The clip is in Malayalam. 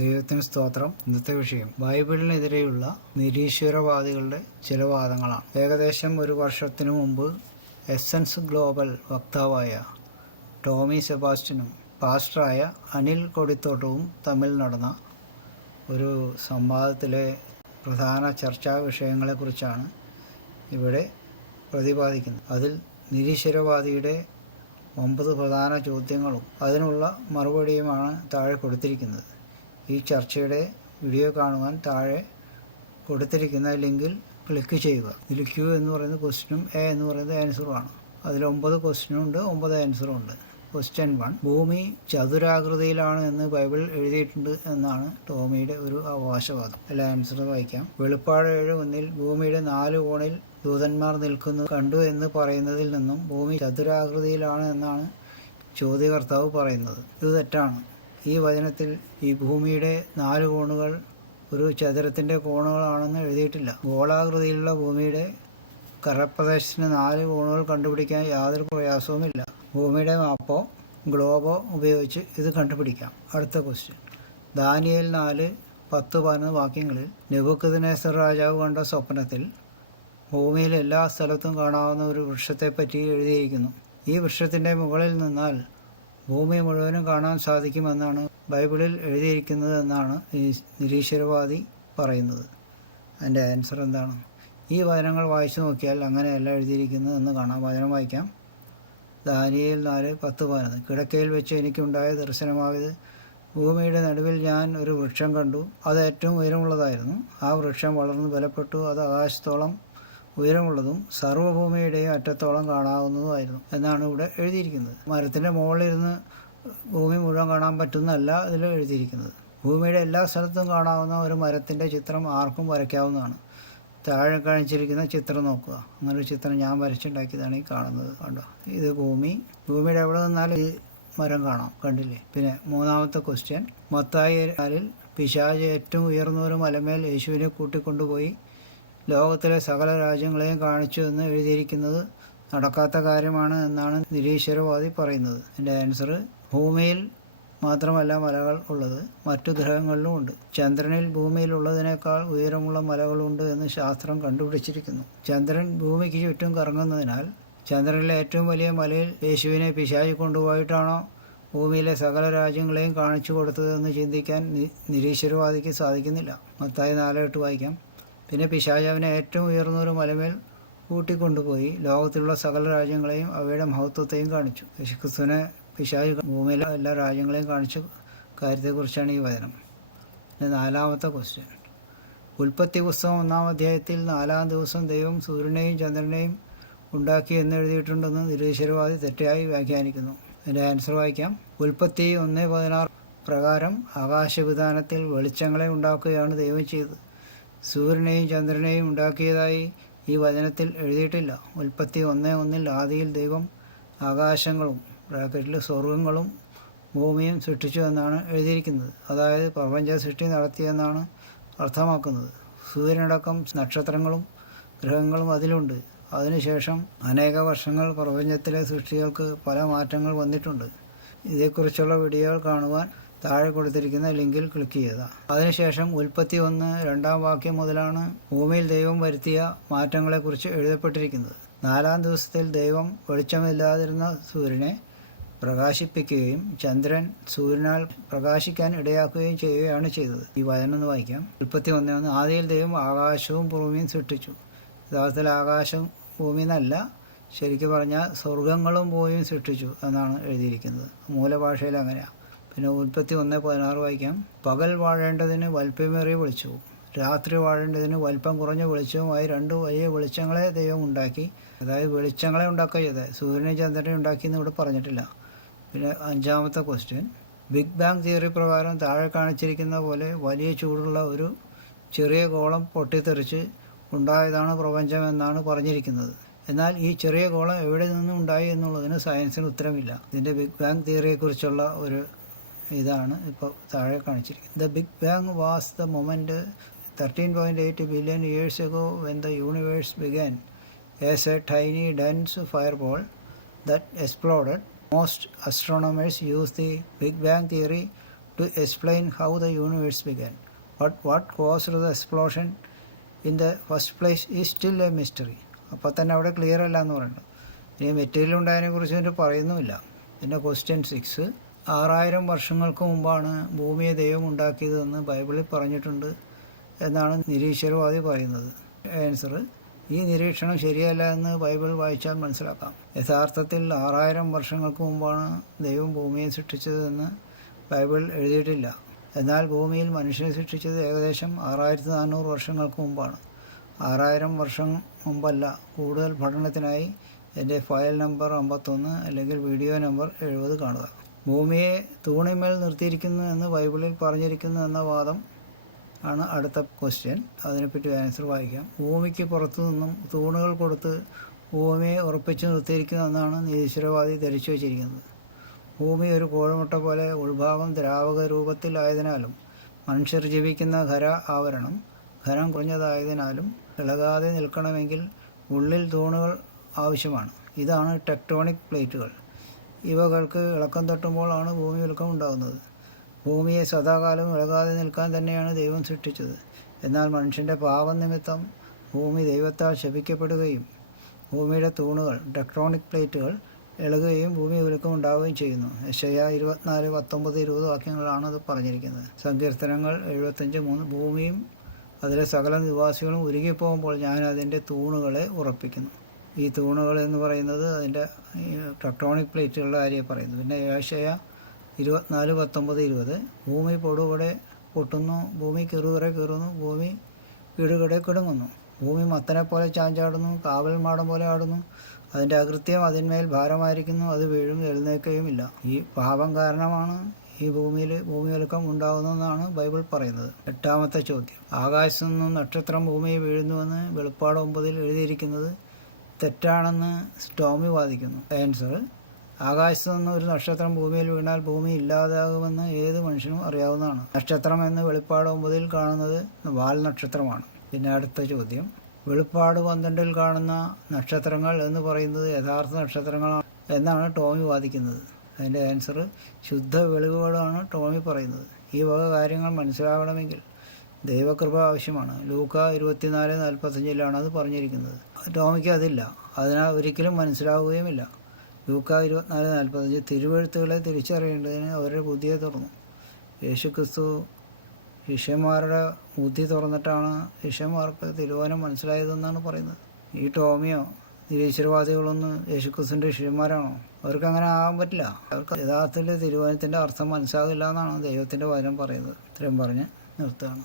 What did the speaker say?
ദൈവത്തിന് സ്തോത്രം. ഇന്നത്തെ വിഷയം ബൈബിളിനെതിരെയുള്ള നിരീശ്വരവാദികളുടെ ചില വാദങ്ങളാണ്. ഏകദേശം ഒരു വർഷത്തിനു മുമ്പ് എസൻസ് ഗ്ലോബൽ വക്താവായ ടോമി സെബാസ്റ്റ്യനും പാസ്റ്ററായ അനിൽ കൊടിത്തോട്ടവും തമ്മിൽ നടന്ന ഒരു സംവാദത്തിലെ പ്രധാന ചർച്ചാ വിഷയങ്ങളെക്കുറിച്ചാണ് ഇവിടെ പ്രതിപാദിക്കുന്നത്. അതിൽ നിരീശ്വരവാദിയുടെ 9 പ്രധാന ചോദ്യങ്ങളും അതിനുള്ള മറുപടിയുമാണ് താഴെ കൊടുത്തിരിക്കുന്നത്. ഈ ചർച്ചയുടെ വീഡിയോ കാണുവാൻ താഴെ കൊടുത്തിരിക്കുന്ന ലിങ്കിൽ ക്ലിക്ക് ചെയ്യുക. ഇതിൽ Q എന്ന് പറയുന്നത് ക്വസ്റ്റ്യനും A എന്ന് പറയുന്നത് ആൻസറുമാണ്. അതിൽ 9 ക്വസ്റ്റ്യനും ഉണ്ട്, 9 ആൻസറും ഉണ്ട്. ക്വസ്റ്റ്യൻ 1, ഭൂമി ചതുരാകൃതിയിലാണ് എന്ന് ബൈബിൾ എഴുതിയിട്ടുണ്ട് എന്നാണ് ടോമിയുടെ ഒരു അവകാശവാദം. എല്ലാ ആൻസർ വായിക്കാം. വെളിപ്പാട് 7:1 ഭൂമിയുടെ 4 കോണിൽ ദൂതന്മാർ നിൽക്കുന്നു കണ്ടു എന്ന് പറയുന്നതിൽ നിന്നും ഭൂമി ചതുരാകൃതിയിലാണ് എന്നാണ് ചോദ്യകർത്താവ് പറയുന്നത്. ഇത് തെറ്റാണ്. ഈ വചനത്തിൽ ഈ ഭൂമിയുടെ 4 കോണുകൾ ഒരു ചതുരത്തിൻ്റെ കോണുകളാണെന്ന് എഴുതിയിട്ടില്ല. ഗോളാകൃതിയിലുള്ള ഭൂമിയുടെ കരപ്രദേശത്തിന് 4 കോണുകൾ കണ്ടുപിടിക്കാൻ യാതൊരു പ്രയാസവുമില്ല. ഭൂമിയുടെ മാപ്പോ ഗ്ലോബോ ഉപയോഗിച്ച് ഇത് കണ്ടുപിടിക്കാം. അടുത്ത ക്വസ്റ്റ്യൻ, ദാനിയേൽ 4:10-11 വാക്യങ്ങളിൽ നെബൂഖദ്നേസർ രാജാവ് കണ്ട സ്വപ്നത്തിൽ ഭൂമിയിൽ എല്ലാ സ്ഥലത്തും കാണാവുന്ന ഒരു വൃക്ഷത്തെപ്പറ്റി എഴുതിയിരിക്കുന്നു. ഈ വൃക്ഷത്തിൻ്റെ മുകളിൽ നിന്നാൽ ഭൂമി മുഴുവനും കാണാൻ സാധിക്കുമെന്നാണ് ബൈബിളിൽ എഴുതിയിരിക്കുന്നത് എന്നാണ് ഈ നിരീശ്വരവാദി പറയുന്നത്. അതിൻ്റെ ആൻസർ എന്താണ്? ഈ വചനങ്ങൾ വായിച്ചു നോക്കിയാൽ അങ്ങനെയല്ല എഴുതിയിരിക്കുന്നത് എന്ന് കാണാം. വചനം വായിക്കാം. ദാനിയേൽ 4:10-11 കിടക്കയിൽ വെച്ച് എനിക്കുണ്ടായ ദർശനമായത് ഭൂമിയുടെ നടുവിൽ ഞാൻ ഒരു വൃക്ഷം കണ്ടു. അത് ഏറ്റവും ഉയരമുള്ളതായിരുന്നു. ആ വൃക്ഷം വളർന്നു ബലപ്പെട്ടു. അത് ആകാശത്തോളം ഉയരമുള്ളതും സർവ്വഭൂമിയുടെയും അറ്റത്തോളം കാണാവുന്നതുമായിരുന്നു എന്നാണ് ഇവിടെ എഴുതിയിരിക്കുന്നത്. മരത്തിൻ്റെ മുകളിലിരുന്ന് ഭൂമി മുഴുവൻ കാണാൻ പറ്റുന്നതല്ല ഇതിൽ എഴുതിയിരിക്കുന്നത്. ഭൂമിയുടെ എല്ലാ സ്ഥലത്തും കാണാവുന്ന ഒരു മരത്തിൻ്റെ ചിത്രം ആർക്കും വരയ്ക്കാവുന്നതാണ്. താഴെ കാണിച്ചിരിക്കുന്ന ചിത്രം നോക്കുക. അങ്ങനൊരു ചിത്രം ഞാൻ വരച്ചുണ്ടാക്കിയതാണ് ഈ കാണുന്നത്. കണ്ടോ? ഇത് ഭൂമിയുടെ എവിടെ നിന്നാലും ഈ മരം കാണാം. കണ്ടില്ലേ? പിന്നെ 3ാമത്തെ ക്വസ്റ്റ്യൻ, മത്തായി 4 പിശാച് ഏറ്റവും ഉയർന്ന ഒരു മലമേൽ യേശുവിനെ കൂട്ടിക്കൊണ്ടുപോയി ലോകത്തിലെ സകല രാജ്യങ്ങളെയും കാണിച്ചു എന്ന് എഴുതിയിരിക്കുന്നത് നടക്കാത്ത കാര്യമാണ് എന്നാണ് നിരീശ്വരവാദി പറയുന്നത്. എൻ്റെ ആൻസർ, ഭൂമിയിൽ മാത്രമല്ല മലകൾ ഉള്ളത്, മറ്റു ഗ്രഹങ്ങളിലും ഉണ്ട്. ചന്ദ്രനിൽ ഭൂമിയിലുള്ളതിനേക്കാൾ ഉയരമുള്ള മലകളുണ്ട് എന്ന് ശാസ്ത്രം കണ്ടുപിടിച്ചിരിക്കുന്നു. ചന്ദ്രൻ ഭൂമിക്ക് ചുറ്റും കറങ്ങുന്നതിനാൽ ചന്ദ്രനിലെ ഏറ്റവും വലിയ മലയിൽ യേശുവിനെ പിശാച് കൊണ്ടുപോയിട്ടാണോ ഭൂമിയിലെ സകല രാജ്യങ്ങളെയും കാണിച്ചു കൊടുത്തതെന്ന് ചിന്തിക്കാൻ നിരീശ്വരവാദിക്ക് സാധിക്കുന്നില്ല. മത്തായി 4:8 വായിക്കാം. പിന്നെ പിശാച് അവനെ ഏറ്റവും ഉയർന്ന ഒരു മലമേൽ കൂട്ടിക്കൊണ്ടുപോയി ലോകത്തിലുള്ള സകല രാജ്യങ്ങളെയും അവയുടെ മഹത്വത്തെയും കാണിച്ചു. യേശുക്രിസ്തുവിനെ പിശാച് ഭൂമിയിലെ എല്ലാ രാജ്യങ്ങളെയും കാണിച്ച കാര്യത്തെക്കുറിച്ചാണ് ഈ വചനം. 4ാമത്തെ ക്വസ്റ്റ്യൻ, ഉൽപ്പത്തി പുസ്തകം 1-ാം അധ്യായത്തിൽ 4-ാം ദിവസം ദൈവം സൂര്യനെയും ചന്ദ്രനെയും ഉണ്ടാക്കി എന്നെഴുതിയിട്ടുണ്ടെന്ന് നിരീശ്വരവാദി തെറ്റായി വ്യാഖ്യാനിക്കുന്നു. എൻ്റെ ആൻസർ വായിക്കാം. ഉൽപ്പത്തി 1:16 പ്രകാരം ആകാശവിധാനത്തിൽ വെളിച്ചങ്ങളെ ഉണ്ടാക്കുകയാണ് ദൈവം ചെയ്തത്. സൂര്യനെയും ചന്ദ്രനെയും ഉണ്ടാക്കിയതായി ഈ വചനത്തിൽ എഴുതിയിട്ടില്ല. ഉൽപ്പത്തി 1:1 ആദിയിൽ ദൈവം ആകാശങ്ങളും ബ്രാക്കറ്റിൽ സ്വർഗങ്ങളും ഭൂമിയും സൃഷ്ടിച്ചു എന്നാണ് എഴുതിയിരിക്കുന്നത്. അതായത് പ്രപഞ്ച സൃഷ്ടി നടത്തിയെന്നാണ് അർത്ഥമാക്കുന്നത്. സൂര്യനടക്കം നക്ഷത്രങ്ങളും ഗ്രഹങ്ങളും അതിലുണ്ട്. അതിനുശേഷം അനേക വർഷങ്ങൾ പ്രപഞ്ചത്തിലെ സൃഷ്ടികൾക്ക് പല മാറ്റങ്ങൾ വന്നിട്ടുണ്ട്. ഇതേക്കുറിച്ചുള്ള വീഡിയോകൾ കാണുവാൻ താഴെ കൊടുത്തിരിക്കുന്ന ലിങ്കിൽ ക്ലിക്ക് ചെയ്യുക. അതിനുശേഷം ഉൽപ്പത്തി 1:2 വാക്യം മുതലാണ് ഭൂമിയിൽ ദൈവം വരുത്തിയ മാറ്റങ്ങളെക്കുറിച്ച് എഴുതപ്പെട്ടിരിക്കുന്നത്. 4-ാം ദിവസത്തിൽ ദൈവം വെളിച്ചമില്ലാതിരുന്ന സൂര്യനെ പ്രകാശിപ്പിക്കുകയും ചന്ദ്രൻ സൂര്യനാൽ പ്രകാശിക്കാൻ ഇടയാക്കുകയും ചെയ്യുകയാണ് ചെയ്തത്. ഈ വചനം ഒന്ന് വായിക്കാം. ഉൽപ്പത്തി 1:1 ആദിയിൽ ദൈവം ആകാശവും ഭൂമിയും സൃഷ്ടിച്ചു. യഥാർത്ഥത്തിൽ ആകാശം ഭൂമി എന്നല്ല, ശരിക്കും പറഞ്ഞാൽ സ്വർഗങ്ങളും ഭൂമിയും സൃഷ്ടിച്ചു എന്നാണ് എഴുതിയിരിക്കുന്നത്. മൂലഭാഷയിൽ അങ്ങനെയാണ്. പിന്നെ ഉൽപ്പത്തി 1:16 വായിക്കാം. പകൽ വാഴേണ്ടതിന് വലിപ്പമേറിയ വെളിച്ചവും രാത്രി വാഴേണ്ടതിന് വലിപ്പം കുറഞ്ഞ വെളിച്ചവുമായി 2 വലിയ വെളിച്ചങ്ങളെ ദൈവം ഉണ്ടാക്കി. അതായത് വെളിച്ചങ്ങളെ ഉണ്ടാക്കുക ചെയ്തത്, സൂര്യനെ ചന്ദ്രനെ ഉണ്ടാക്കിയെന്ന് ഇവിടെ പറഞ്ഞിട്ടില്ല. പിന്നെ 5ാമത്തെ ക്വസ്റ്റ്യൻ, ബിഗ് ബാങ് തിയറി പ്രകാരം താഴെ കാണിച്ചിരിക്കുന്ന പോലെ വലിയ ചൂടുള്ള ഒരു ചെറിയ ഗോളം പൊട്ടിത്തെറിച്ച് ഉണ്ടായതാണ് പ്രപഞ്ചം എന്നാണ് പറഞ്ഞിരിക്കുന്നത്. എന്നാൽ ഈ ചെറിയ ഗോളം എവിടെ നിന്നും ഉണ്ടായി എന്നുള്ളതിന് സയൻസിന് ഉത്തരമില്ല. ഇതിൻ്റെ ബിഗ് ബാങ് തിയറിയെക്കുറിച്ചുള്ള ഒരു ഇതാണ് ഇപ്പോൾ താഴെ കാണിച്ചിരിക്കുന്നത്. The big bang was the moment 13.8 billion years ago when the universe began as a tiny dense fireball that exploded. Most astronomers use the Big Bang theory to explain how the universe began. But what caused the explosion in the first place is still a mystery. അപ്പോൾ തന്നെ അവിടെ ക്ലിയർ അല്ല എന്ന് പറയുന്നത്. ഇനി മെറ്റീരിയൽ ഉണ്ടായതിനെ കുറിച്ച് ഇതിൻ്റെ പറയുന്നുമില്ല. പിന്നെ ക്വസ്റ്റ്യൻ 6, 6000 വർഷങ്ങൾക്ക് മുമ്പാണ് ഭൂമിയെ ദൈവം ഉണ്ടാക്കിയതെന്ന് ബൈബിളിൽ പറഞ്ഞിട്ടുണ്ട് എന്നാണ് നിരീശ്വരവാദി പറയുന്നത്. ആൻസർ: ഈ നിരീക്ഷണം ശരിയല്ല എന്ന് ബൈബിൾ വായിച്ചാൽ മനസ്സിലാക്കാം. യഥാർത്ഥത്തിൽ 6000 വർഷങ്ങൾക്ക് മുമ്പാണ് ദൈവം ഭൂമിയെ സൃഷ്ടിച്ചതെന്ന് ബൈബിൾ എഴുതിയിട്ടില്ല. എന്നാൽ ഭൂമിയിൽ മനുഷ്യനെ സൃഷ്ടിച്ചത് ഏകദേശം 6400 വർഷങ്ങൾക്ക് മുമ്പാണ്. 6000 വർഷം മുമ്പല്ല. കൂടുതൽ പഠനത്തിനായി എൻ്റെ ഫയൽ നമ്പർ 51 അല്ലെങ്കിൽ വീഡിയോ നമ്പർ 70 കാണുക. ഭൂമിയെ തൂണിന്മേൽ നിർത്തിയിരിക്കുന്നു എന്ന് ബൈബിളിൽ പറഞ്ഞിരിക്കുന്നു എന്ന വാദം ആണ് അടുത്ത ക്വസ്റ്റ്യൻ. അതിനെപ്പറ്റി ആൻസർ വായിക്കാം. ഭൂമിക്ക് പുറത്തു നിന്നും തൂണുകൾ കൊടുത്ത് ഭൂമിയെ ഉറപ്പിച്ചു നിർത്തിയിരിക്കുന്നു എന്നാണ് നിരീശ്വരവാദി ധരിച്ചു വച്ചിരിക്കുന്നത്. ഭൂമി ഒരു കോഴിമുട്ട പോലെ ഉൾഭാഗം ദ്രാവക രൂപത്തിലായതിനാലും മനുഷ്യർ ജീവിക്കുന്ന ഖര ആവരണം ഖരം കുറഞ്ഞതായതിനാലും ഇളകാതെ നിൽക്കണമെങ്കിൽ ഉള്ളിൽ തൂണുകൾ ആവശ്യമാണ്. ഇതാണ് ടെക്ടോണിക് പ്ലേറ്റുകൾ. ഇവകൾക്ക് ഇളക്കം തട്ടുമ്പോഴാണ് ഭൂമി ഉൽക്കം ഉണ്ടാകുന്നത്. ഭൂമിയെ സദാകാലം ഇളകാതെ നിൽക്കാൻ തന്നെയാണ് ദൈവം സൃഷ്ടിച്ചത്. എന്നാൽ മനുഷ്യൻ്റെ പാപം നിമിത്തം ഭൂമി ദൈവത്താൽ ശപിക്കപ്പെടുകയും ഭൂമിയുടെ തൂണുകൾ ടെക്ടോണിക് പ്ലേറ്റുകൾ ഇളകുകയും ഭൂമി ഉൽക്കം ഉണ്ടാവുകയും ചെയ്യുന്നു. യെശയ്യാ 24, 19, 20 വാക്യങ്ങളാണ് അത് പറഞ്ഞിരിക്കുന്നത്. സങ്കീർത്തനങ്ങൾ 75:3 ഭൂമിയും അതിലെ സകല നിവാസികളും ഉരുകിപ്പോകുമ്പോൾ ഞാൻ അതിൻ്റെ തൂണുകളെ ഉറപ്പിക്കുന്നു. ഈ തൂണുകൾ എന്ന് പറയുന്നത് അതിൻ്റെ ടെക്ടോണിക് പ്ലേറ്റുകളുടെ കാര്യം പറയുന്നു. പിന്നെ യെശയ്യാ 24, 19, 20 ഭൂമി പൊടുകൂടെ പൊട്ടുന്നു, ഭൂമി കിറുകിറെ കീറുന്നു, ഭൂമി കിടുകിടെ കിടുങ്ങുന്നു, ഭൂമി മത്തനെ പോലെ ചാഞ്ചാടുന്നു, കാവൽ മാടം പോലെ ആടുന്നു, അതിൻ്റെ അകൃത്യം അതിന്മേൽ ഭാരമായിരിക്കുന്നു, അത് വീഴും എഴുന്നേൽക്കുകയുമില്ല. ഈ പാപം കാരണമാണ് ഈ ഭൂമി ഉൽക്കം ഉണ്ടാകുന്നതെന്നാണ് ബൈബിൾ പറയുന്നത്. 8ാമത്തെ ചോദ്യം: ആകാശത്തു നിന്നും നക്ഷത്രം ഭൂമിയിൽ വീഴുന്നുവെന്ന് വെളിപ്പാട് 9 എഴുതിയിരിക്കുന്നത് തെറ്റാണെന്ന് ടോമി വാദിക്കുന്നു. ആൻസർ: ആകാശത്തു നിന്ന് ഒരു നക്ഷത്രം ഭൂമിയിൽ വീണാൽ ഭൂമി ഇല്ലാതാകുമെന്ന് ഏത് മനുഷ്യനും അറിയാവുന്നതാണ്. നക്ഷത്രം എന്ന് വെളിപ്പാട് 9 കാണുന്നത് വാൽ നക്ഷത്രമാണ്. പിന്നെ അടുത്ത ചോദ്യം: വെളിപ്പാട് 12 കാണുന്ന നക്ഷത്രങ്ങൾ എന്ന് പറയുന്നത് യഥാർത്ഥ നക്ഷത്രങ്ങളാണ് എന്നാണ് ടോമി വാദിക്കുന്നത്. അതിൻ്റെ ആൻസർ: ശുദ്ധ വെളിവുകളാണ് ടോമി പറയുന്നത്. ഈ വക കാര്യങ്ങൾ മനസ്സിലാകണമെങ്കിൽ ദൈവകൃപ ആവശ്യമാണ്. ലൂക്ക 24:45 അത് പറഞ്ഞിരിക്കുന്നത്. ടോമിക്ക് അതില്ല, അതിനാൽ ഒരിക്കലും മനസ്സിലാവുകയുമില്ല. ലൂക്ക 24:45 തിരുവെഴുത്തുകളെ തിരിച്ചറിയേണ്ടതിന് അവരുടെ ബുദ്ധിയെ തുറന്നു. യേശുക്രിസ്തു ശിഷ്യന്മാരുടെ ബുദ്ധി തുറന്നിട്ടാണ് ശിഷ്യന്മാർക്ക് തിരുവചനം മനസ്സിലായതെന്നാണ് പറയുന്നത്. ഈ ടോമിയോ നിരീശ്വരവാദികളൊന്നും യേശുക്രിസ്തുവിൻ്റെ ശിഷ്യന്മാരാണോ? അവർക്ക് അങ്ങനെ ആകാൻ പറ്റില്ല. അവർക്ക് യഥാർത്ഥത്തിൽ തിരുവചനത്തിൻ്റെ അർത്ഥം മനസ്സിലാകില്ല എന്നാണ് ദൈവത്തിൻ്റെ വചനം പറയുന്നത്. ഇത്രയും പറഞ്ഞ് നിർത്തുകയാണ്.